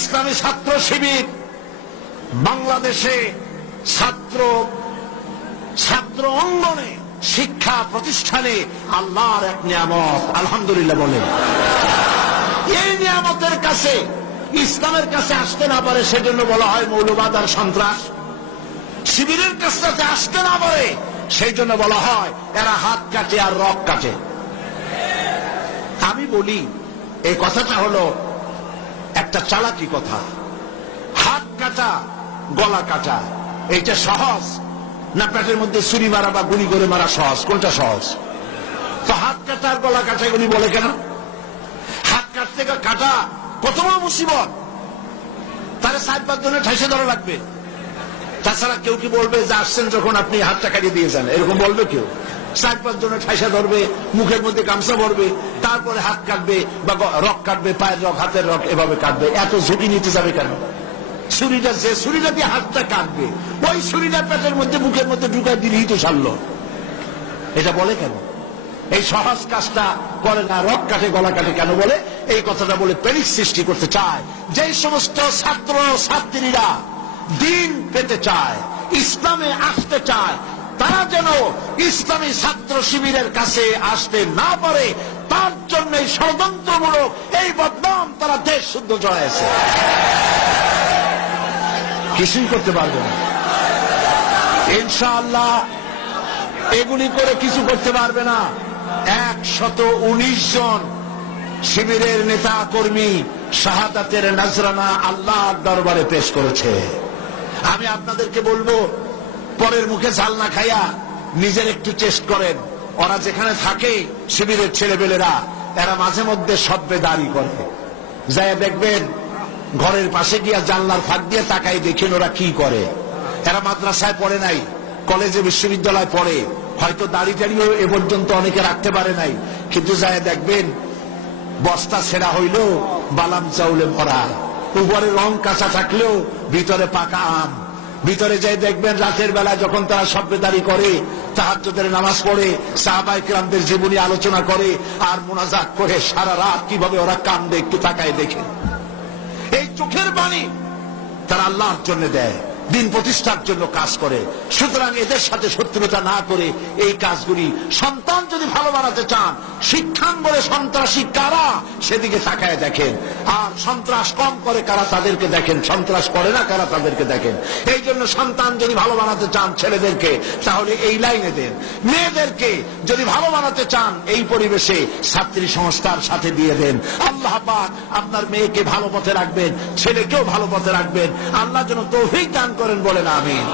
ইসলামী ছাত্র শিবির বাংলাদেশে ছাত্র অঙ্গনে শিক্ষা প্রতিষ্ঠানে আল্লাহর এক নিয়ামত। আলহামদুলিল্লাহ বলেন। এই নিয়ামতের কাছে, ইসলামের কাছে আসতে না পারে সেজন্য বলা হয় মৌলবাদ আর সন্ত্রাস। শিবিরের কাছে আসতে না পারে সেই জন্য বলা হয় এরা হাত কাটে আর রক কাটে। আমি বলি এই কথাটা হলো একটা চালাকি কথা। হাত কাটা গলা কাটা এইটা সহজ না পেটের মধ্যে ছুরি মারা বা গুলি করে মারা সহজ? কোনটা সহজ? তো হাত কাটা আর গলা কাটা এগুলি বলে কেন? হাত কাটতে কাটা কত বড় মুসিবত, তাহলে 4-5 জনের ঠাইসে ধরা লাগবে। তাছাড়া কেউ কি বলবে যে আসছেন যখন আপনি হাতটা কাটিয়ে দিয়ে যান, এরকম বলবে কেউ? 4-5 জনের ঠাইসা ধরবে, মুখের মধ্যে গামছা ভরবে, তারপরে হাত কাটবে বা রক কাটবে, পায়ের রক হাতের রক এভাবে কাটবে। এত ঝুঁকি নিতে যাবে কেন? ছুরিটা যে ছুরিটা দিয়ে হাতটা কাটবে ওই ছুরিটা পেটের মধ্যে মুখের মধ্যে ঢুকাই দিলেই তো সারলো। এটা বলে কেন? এই সহজ কাজটা করে না, রক কাটে গলা কাটে কেন বলে? এই কথাটা বলে প্যানিক সৃষ্টি করতে চায়। যে সমস্ত ছাত্র ছাত্রীরা দিন পেতে চায়, ইসলামে আসতে চায়, তারা যেন ইসলামী ছাত্র শিবিরের কাছে আসতে না পারে তার জন্য ষড়যন্ত্রমূলক এই বদনাম তারা দেশ শুদ্ধ চড়াইছে। কিছুই করতে পারবে না ইনশাআল্লাহ। এগুলি করে কিছু করতে পারবে না। 119 জন শিবিরের নেতা কর্মী শাহাদাতের নজরানা আল্লাহর দরবারে পেশ করেছে। আমি আপনাদেরকে বলবো পরের মুখে ঝাল না খাইয়া নিজের একটু টেস্ট করেন। ওরা যেখানে থাকে শিবিরের ছেলেবেলেরা এরা মাঝে মধ্যে সব্বে দাঁড়ি করে, যায় দেখবেন ঘরের পাশে গিয়া জানলার ফাঁক দিয়ে তাকাই দেখেন ওরা কি করে। এরা মাদ্রাসায় পড়ে নাই, কলেজে বিশ্ববিদ্যালয় পড়ে, হয়তো দাড়ি টাড়িও এ পর্যন্ত অনেকে রাখতে পারে নাই, কিন্তু যায় দেখবেন বস্তা ছেঁড়া হইলেও বালাম চাউলে ভরা, উপরে রং কাঁচা থাকলেও ভিতরে পাকা আম। ভিতরে যাই দেখবেন রাতের বেলা যখন তারা সব্বেদারি করে, তাহাজ্জুদের নামাজ পড়ে, সাহাবায়ে কেরামদের জীবনী আলোচনা করে আর মুনাজাত করে সারা রাত কিভাবে ওরা কান্দে একটু তাকায় দেখে। এই চোখের বাণী তারা আল্লাহর জন্য দেয়, দিন প্রতিষ্ঠার জন্য কাজ করে। সুতরাং এদের সাথে শত্রুতা না করে এই কাজগুলি, সন্তান যদি ভালো বানাতে চান শিক্ষাঙ্গনে সন্ত্রাসী কারা সেদিকে তাকায় দেখেন, আর সন্ত্রাস কম করে কারা তাদেরকে দেখেন, সন্ত্রাস করে না কারা তাদেরকে দেখেন। এই জন্য সন্তান যদি ভালো বানাতে চান ছেলেদেরকে তাহলে এই লাইনে দেন, মেয়েদেরকে যদি ভালো বানাতে চান এই পরিবেশে ছাত্রী সংস্থার সাথে দিয়ে দেন। আল্লাহ পাক আপনার মেয়েকে ভালো পথে রাখবেন, ছেলেকেও ভালো পথে রাখবেন। আল্লাহ যেন তৌফিক দান করেন, বলেন আমিন।